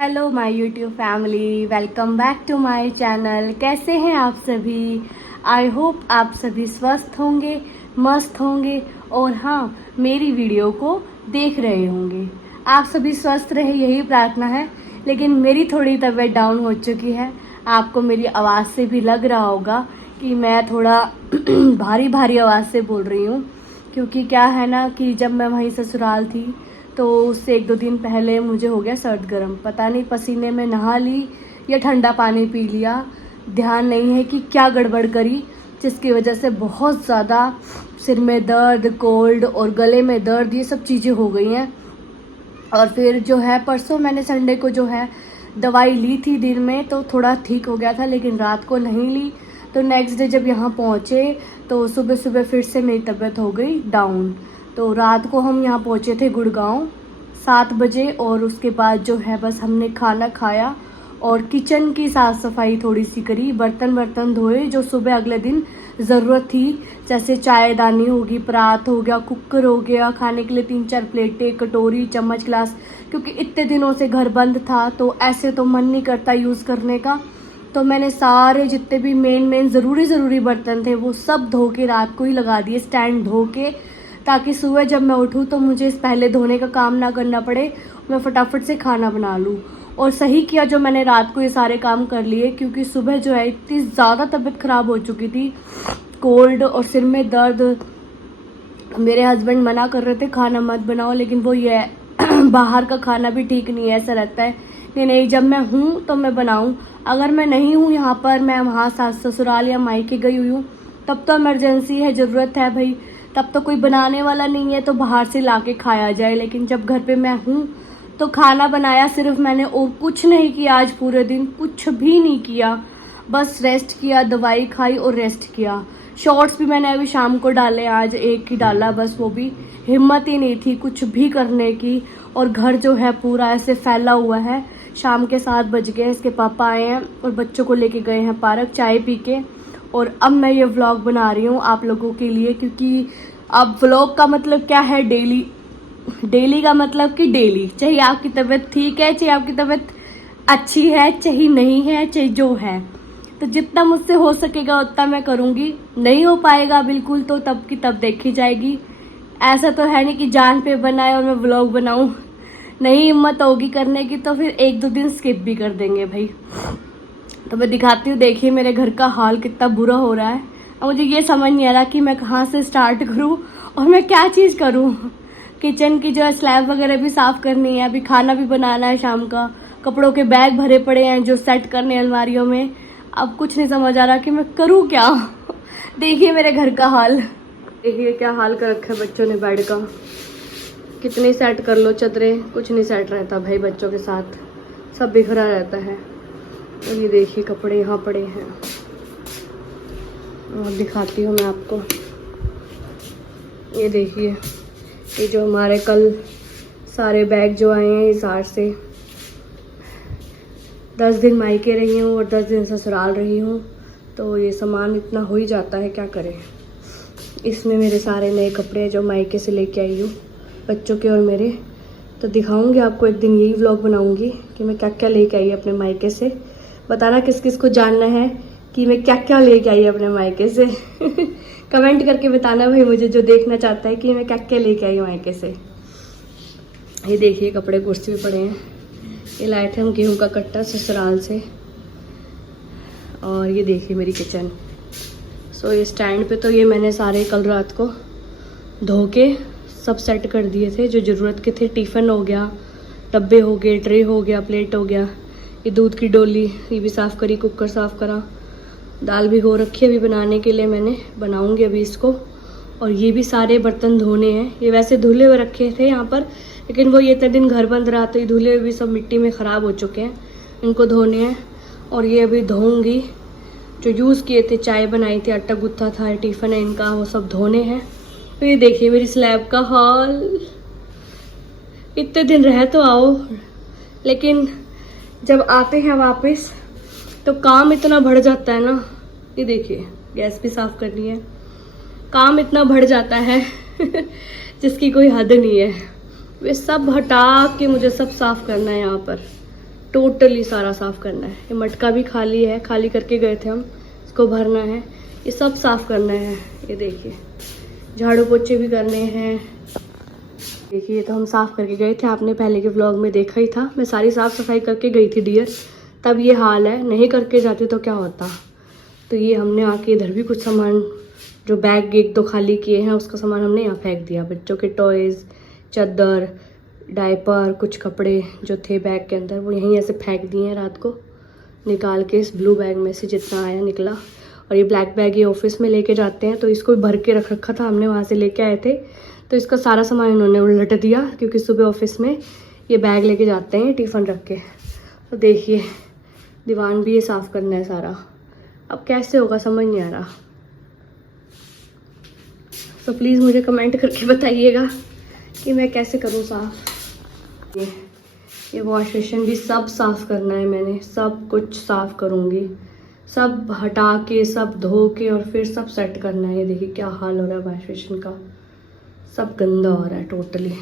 Hello my YouTube family, welcome back to my channel. कैसे हैं आप सभी? आई होप आप सभी स्वस्थ होंगे, मस्त होंगे और हाँ, मेरी वीडियो को देख रहे होंगे। आप सभी स्वस्थ रहे, यही प्रार्थना है। लेकिन मेरी थोड़ी तबीयत डाउन हो चुकी है। आपको मेरी आवाज़ से भी लग रहा होगा कि मैं थोड़ा भारी भारी आवाज़ से बोल रही हूँ, क्योंकि क्या है ना कि जब मैं वहीं ससुराल थी तो उससे 1-2 दिन पहले मुझे हो गया सर्द गर्म। पता नहीं पसीने में नहा ली या ठंडा पानी पी लिया, ध्यान नहीं है कि क्या गड़बड़ करी, जिसकी वजह से बहुत ज़्यादा सिर में दर्द, कोल्ड और गले में दर्द, ये सब चीज़ें हो गई हैं। और फिर जो है परसों मैंने संडे को जो है दवाई ली थी दिन में, तो थोड़ा ठीक हो गया था, लेकिन रात को नहीं ली। तो नेक्स्ट डे जब यहाँ पहुँचे तो सुबह सुबह फिर से मेरी तबीयत हो गई डाउन। तो रात को हम यहाँ पहुँचे थे गुड़गांव 7 बजे, और उसके बाद जो है बस हमने खाना खाया और किचन की साफ़ सफाई थोड़ी सी करी, बर्तन धोए जो सुबह अगले दिन ज़रूरत थी, जैसे चायदानी होगी, परात हो गया, कुकर हो गया, खाने के लिए 3-4 प्लेटें, कटोरी, चम्मच, गिलास। क्योंकि इतने दिनों से घर बंद था तो ऐसे तो मन नहीं करता यूज़ करने का। तो मैंने सारे जितने भी मेन ज़रूरी बर्तन थे वो सब धो के रात को ही लगा दिए, स्टैंड धो के, ताकि सुबह जब मैं उठूँ तो मुझे इस पहले धोने का काम ना करना पड़े, मैं फटाफट से खाना बना लूँ। और सही किया जो मैंने रात को ये सारे काम कर लिए, क्योंकि सुबह जो है इतनी ज़्यादा तबीयत ख़राब हो चुकी थी, कोल्ड और सिर में दर्द। मेरे हस्बैंड मना कर रहे थे खाना मत बनाओ, लेकिन वो ये बाहर का खाना भी ठीक नहीं है। ऐसा लगता है कि नहीं, जब मैं हूँ तो मैं बनाऊँ, अगर मैं नहीं हूँ यहाँ पर, मैं वहाँ सास ससुराल या मायके गई हुई हूँ, तब तो इमरजेंसी है, ज़रूरत है भाई, तब तो कोई बनाने वाला नहीं है तो बाहर से लाके खाया जाए। लेकिन जब घर पे मैं हूँ तो खाना बनाया सिर्फ मैंने, और कुछ नहीं किया। आज पूरे दिन कुछ भी नहीं किया, बस रेस्ट किया, दवाई खाई और रेस्ट किया। शॉर्ट्स भी मैंने अभी शाम को डाले, आज एक ही डाला बस, वो भी हिम्मत ही नहीं थी कुछ भी करने की। और घर जो है पूरा ऐसे फैला हुआ है। शाम के 7 बज गए, इसके पापा आए हैं और बच्चों को लेके गए हैं पार्क चाय पी के। और अब मैं ये व्लॉग बना रही हूँ आप लोगों के लिए, क्योंकि अब व्लॉग का मतलब क्या है, डेली का मतलब कि डेली, चाहे आपकी तबीयत ठीक है, चाहे आपकी तबीयत अच्छी है, चाहे नहीं है, चाहे जो है, तो जितना मुझसे हो सकेगा उतना मैं करूँगी। नहीं हो पाएगा बिल्कुल तो तब की तब देखी जाएगी। ऐसा तो है नहीं कि जान पे बनाए और मैं व्लॉग बनाऊँ, नहीं हिम्मत होगी करने की तो फिर 1-2 दिन स्किप भी कर देंगे भाई। तो मैं दिखाती हूँ, देखिए मेरे घर का हाल कितना बुरा हो रहा है। और मुझे ये समझ नहीं आ रहा कि मैं कहाँ से स्टार्ट करूँ और मैं क्या चीज़ करूँ। किचन की जो है स्लैब वगैरह भी साफ़ करनी है, अभी खाना भी बनाना है शाम का, कपड़ों के बैग भरे पड़े हैं जो सेट करने अलमारियों में। अब कुछ नहीं समझ आ रहा कि मैं करूँ क्या। देखिए मेरे घर का हाल, देखिए क्या हाल कर रखा है बच्चों ने बेड का। कितनी सेट कर लो चादरें, कुछ नहीं सेट रहता भाई, बच्चों के साथ सब बिखरा रहता है। और ये देखिए कपड़े यहाँ पड़े हैं, और दिखाती हूँ मैं आपको। ये देखिए, ये जो हमारे कल सारे बैग जो आए हैं हिसार से, 10 दिन मायके रही हूँ और 10 दिन ससुराल रही हूँ, तो ये सामान इतना हो ही जाता है, क्या करें। इसमें मेरे सारे नए कपड़े जो मायके से लेके आई हूँ, बच्चों के और मेरे। तो दिखाऊंगी आपको, एक दिन यही व्लॉग बनाऊंगी कि मैं क्या क्या लेके आई अपने मायके से। बताना किस किस को जानना है कि मैं क्या क्या लेके आई अपने मायके से। कमेंट करके बताना भाई मुझे, जो देखना चाहता है कि मैं क्या क्या लेके आई मायके से। ये देखिए कपड़े कुर्सी भी पड़े हैं, ये लाए थे हम गेहूं का कट्टा ससुराल से। और ये देखिए मेरी किचन। सो ये स्टैंड पे तो ये मैंने सारे कल रात को धो के सब सेट कर दिए थे जो ज़रूरत के थे। टिफ़िन हो गया, डब्बे हो गए, ट्रे हो गया, प्लेट हो गया, ये दूध की डोली ये भी साफ़ करी, कुकर साफ़ करा, दाल भिगो रखी है अभी बनाने के लिए, मैंने बनाऊंगी अभी इसको। और ये भी सारे बर्तन धोने हैं, ये वैसे धुले हुए रखे थे यहाँ पर, लेकिन वो ये इतने दिन घर बंद रहा तो ये धुले हुए भी सब मिट्टी में ख़राब हो चुके हैं, इनको धोने हैं। और ये अभी धोऊंगी, जो यूज़ किए थे, चाय बनाई थी, आटा गुत्था था, टिफ़िन है इनका, वो सब धोने हैं। तो ये देखिए मेरी स्लैब का हाल। इतने दिन रह तो आओ, लेकिन जब आते हैं वापस तो काम इतना बढ़ जाता है ना। ये देखिए गैस भी साफ़ करनी है, काम इतना बढ़ जाता है जिसकी कोई हद नहीं है। वे सब हटा के मुझे सब साफ़ करना है यहाँ पर। टोटली सारा साफ़ करना है। ये मटका भी खाली है, खाली करके गए थे हम, इसको भरना है। ये सब साफ़ करना है। ये देखिए झाड़ू पोछे भी करने हैं। देखिए ये तो हम साफ़ करके गए थे, आपने पहले के व्लॉग में देखा ही था। मैं सारी साफ़ सफाई करके गई थी डियर, तब ये हाल है। नहीं करके जाती तो क्या होता। तो ये हमने आके इधर भी कुछ सामान जो बैग एक दो खाली किए हैं उसका सामान हमने यहाँ फेंक दिया। बच्चों के टॉयज़, चादर, डायपर, कुछ कपड़े जो थे बैग के अंदर वो यहीं ऐसे फेंक दिए हैं रात को निकाल के। इस ब्लू बैग में से जितना आया निकला। और ये ब्लैक बैग ये ऑफिस में लेके जाते हैं, तो इसको भर के रख रखा था हमने, वहाँ से लेके आए थे। तो इसका सारा सामान इन्होंने उलट दिया, क्योंकि सुबह ऑफिस में ये बैग लेके जाते हैं टिफ़िन रख के। तो देखिए दीवान भी ये साफ़ करना है सारा। अब कैसे होगा समझ नहीं आ रहा। तो प्लीज़ मुझे कमेंट करके बताइएगा कि मैं कैसे करूँ साफ़। ये वॉश बेसिन भी सब साफ़ करना है मैंने, सब कुछ साफ़ करूँगी। सब हटा के, सब धो के और फिर सब सेट करना है। ये देखिए क्या हाल हो रहा है वॉश बेसिन का, सब गंदा हो रहा है टोटली।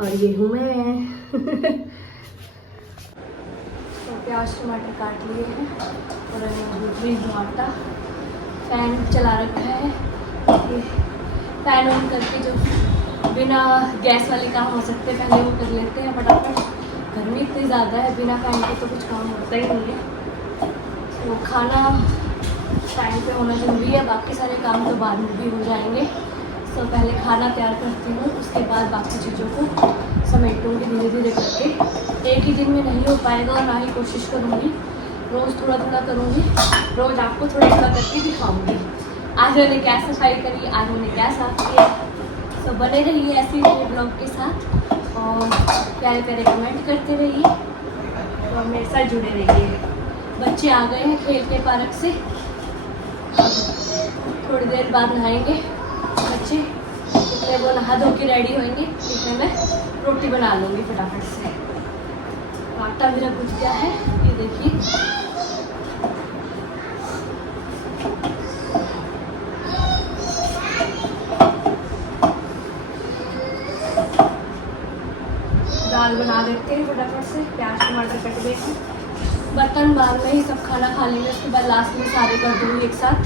और ये हूँ मैं। तो प्याज टमाटर काट लिए हैं और दूसरी आटा फैन चला रखा है। ये फैन ऑन करके जो बिना गैस वाले काम हो सकते हैं पहले वो कर लेते हैं फटाफट। गर्मी इतनी ज़्यादा है, बिना फैन के तो कुछ काम होता ही नहीं है। तो खाना टाइम पे होना ज़रूरी है, बाकी सारे काम तो बाद में भी हो जाएंगे। तो पहले खाना तैयार करती हूँ, उसके बाद बाकी चीज़ों को समेटूँगी धीरे धीरे करके। एक ही दिन में नहीं हो पाएगा और ना ही कोशिश करूँगी, रोज़ थोड़ा थोड़ा करूँगी। रोज़ आपको थोड़ा थोड़ा करके दिखाऊँगी आज मैंने क्या सफाई करी, आज मैंने क्या साफ़ किया। तो बने रहिए ऐसे ही मेरे ब्लॉग के साथ और प्यारे प्यारे कमेंट करते रहिए और मेरे साथ जुड़े रहिए। बच्चे आ गए हैं खेल के पार्क से, थोड़ी देर बाद नहाएंगे बच्चे, इसलिए वो नहा धो के रेडी होंगे। इसमें मैं रोटी बना लूँगी फटाफट से। आटा मेरा गुज गया है, ये देखिए। दाल बना देते हैं फटाफट से, प्याज टमाटर कट गए हैं। बर्तन बाद में ही सब खाना खा लेंगे, उसके बाद लास्ट में सारे कर दूँगी एक साथ।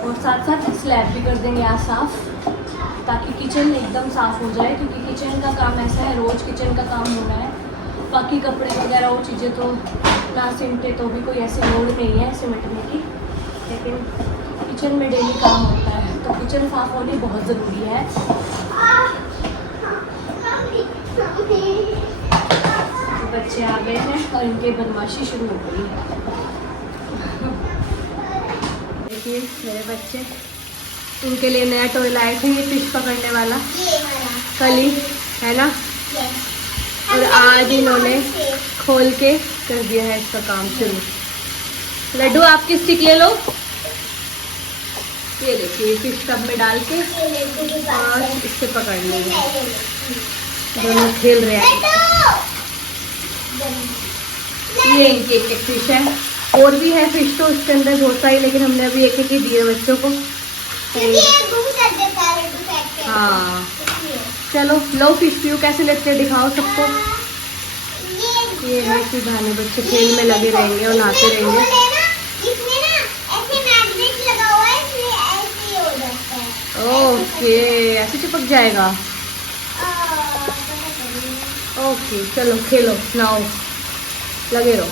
और साथ साथ स्लैब भी कर देंगे आज साफ़, ताकि किचन एकदम साफ़ हो जाए। क्योंकि किचन का काम ऐसा है, रोज़ किचन का काम होना है। बाकी कपड़े वगैरह वो चीज़ें तो ना सिमटे तो भी कोई ऐसी लोड नहीं है सिमटने की, लेकिन किचन में डेली काम होता है। तो किचन साफ़ होनी बहुत ज़रूरी है। तो बच्चे आ गए हैं और इनके बदमाशी शुरू हो गई है। देखिए मेरे बच्चे, उनके लिए नया टॉय लाए थे, ये फिश पकड़ने वाला कल ही है ना। और आज इन्होंने खोल के कर दिया है इसका काम शुरू। लड्डू आपकी स्टिक ले लो। ये देखिए फिश टब में डाल के और इससे पकड़ लेंगे। दोनों खेल रहे हैं। ये इनकी एक फिश है, और भी है फिश तो उसके अंदर बहुत सारी, लेकिन हमने अभी एक एक ही दिए बच्चों को। हाँ चलो लो फिश व्यू कैसे लेते हैं दिखाओ सबको। ये है कि बहाने बच्चे खेल में लगे रहेंगे और नहाते रहेंगे। ओके ऐसे चिपक जाएगा। ओके चलो खेलो नहाओ, लगे रहो।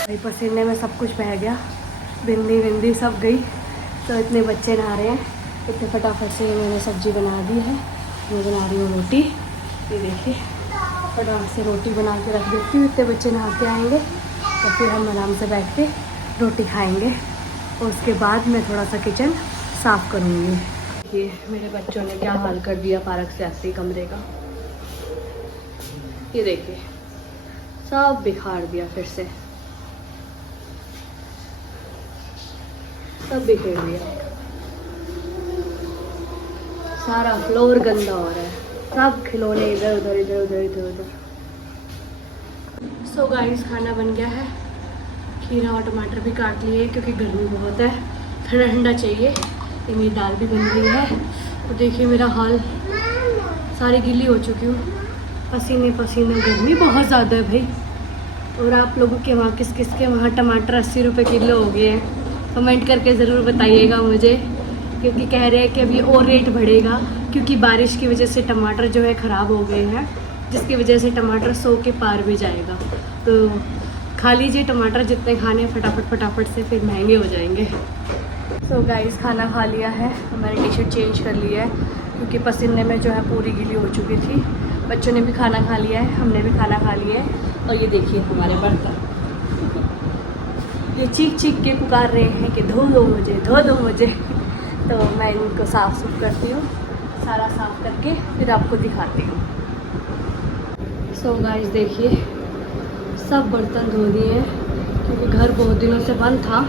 भाई पसीने में सब कुछ बह गया, बिंदी विंदी सब गई। तो इतने बच्चे नहा रहे हैं, इतने फटाफट से मैंने सब्जी बना दी है। मैं बना रही हूँ रोटी। ये देखिए फटाफट से रोटी बना के रख देती हूँ, इतने बच्चे नहा के आएंगे तो फिर हम आराम से बैठ के रोटी खाएंगे। और उसके बाद मैं थोड़ा सा किचन साफ़ करूँगी। ये मेरे बच्चों ने क्या हाल कर दिया पार्क से आते ही कमरे का। ये देखिए सब बिखार दिया, फिर से सब बिखेर दिया। सारा फ्लोर गंदा हो रहा है, सब खिलौने इधर उधर इधर उधर इधर उधर। सो गाइस खाना बन गया है। खीरा और टमाटर भी काट लिए क्योंकि गर्मी बहुत है, ठंडा ठंडा चाहिए। ये मेरी दाल भी बन गई है। तो देखिए मेरा हाल, सारी गिल्ली हो चुकी हूँ, पसीने पसीने, गर्मी बहुत ज़्यादा है भाई। और आप लोगों के वहाँ किस किस के वहाँ टमाटर 80 रुपये किलो हो गए हैं, कमेंट करके ज़रूर बताइएगा मुझे, क्योंकि कह रहे हैं कि अभी और रेट बढ़ेगा, क्योंकि बारिश की वजह से टमाटर जो है ख़राब हो गए हैं, जिसकी वजह से टमाटर 100 के पार भी जाएगा। तो खा लीजिए टमाटर जितने खाने, फटाफट फटाफट से, फिर महंगे हो जाएंगे। सो गाइस, खाना खा लिया है, मैंने टी शर्ट चेंज कर लिया है क्योंकि पसीने में जो है पूरी गीली हो चुकी थी। बच्चों ने भी खाना खा लिया है, हमने भी खाना खा लिया है। और ये देखिए हमारे बर्तन, ये चीख चीख के पुकार रहे हैं कि धो दो मुझे, धो दो मुझे। तो मैं इनको साफ़ सुफ करती हूँ, सारा साफ़ करके फिर आपको दिखाती हूँ। सो गाइस देखिए, सब बर्तन धो दिए हैं क्योंकि घर बहुत दिनों से बंद था,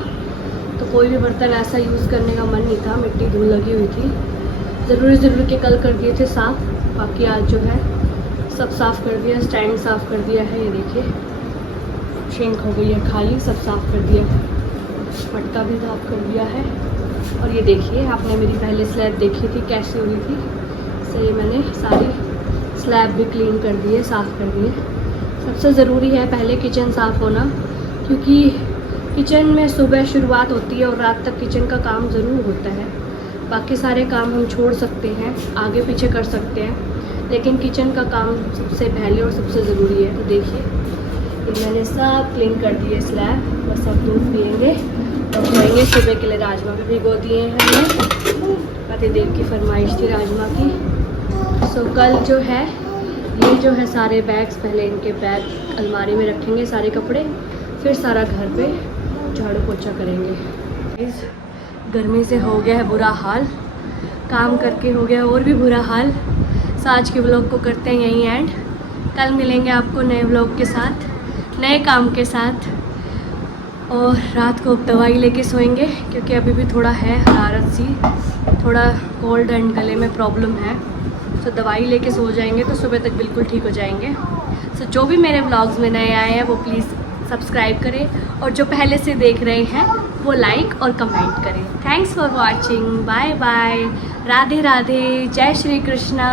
तो कोई भी बर्तन ऐसा यूज़ करने का मन नहीं था, मिट्टी धूल लगी हुई थी। ज़रूर के कल कर दिए थे साफ़, बाकी आज जो है सब साफ़ कर दिया। स्टैंड साफ़ कर दिया है, ये देखिए श्रिंक हो गई है खाली, सब साफ़ कर दिया। मटका भी साफ़ कर दिया है। और ये देखिए, आपने मेरी पहले स्लैब देखी थी कैसी हुई थी, सही मैंने सारी स्लैब भी क्लीन कर दिए, साफ़ कर दिए। सबसे ज़रूरी है पहले किचन साफ़ होना, क्योंकि किचन में सुबह शुरुआत होती है और रात तक किचन का काम ज़रूर होता है। बाकी सारे काम हम छोड़ सकते हैं, आगे पीछे कर सकते हैं, लेकिन किचन का काम सबसे पहले और सबसे ज़रूरी है। तो देखिए, मैंने सब क्लीन कर दिए स्लैब, बस अब दूध पियेंगे और खाएंगे। सुबह के लिए राजमा भी भिगो दिए हैं हमने, पतिदेव की फरमाइश थी राजमा की। सो कल जो है, ये जो है सारे बैग्स, पहले इनके बैग अलमारी में रखेंगे, सारे कपड़े, फिर सारा घर पे झाड़ू पोछा करेंगे। इस गर्मी से हो गया है बुरा हाल, काम करके हो गया और भी बुरा हाल। सो आज के व्लॉग को करते हैं यहीं एंड, कल मिलेंगे आपको नए व्लॉग के साथ, नए काम के साथ। और रात को अब दवाई लेके सोएंगे क्योंकि अभी भी थोड़ा है हरारत सी, थोड़ा कोल्ड एंड गले में प्रॉब्लम है। तो दवाई लेके सो जाएंगे तो सुबह तक बिल्कुल ठीक हो जाएंगे। सो जो भी मेरे व्लॉग्स में नए आए हैं वो प्लीज़ सब्सक्राइब करें, और जो पहले से देख रहे हैं वो लाइक और कमेंट करें। Thanks for watching, bye bye, Radhe Radhe, जय श्री कृष्णा।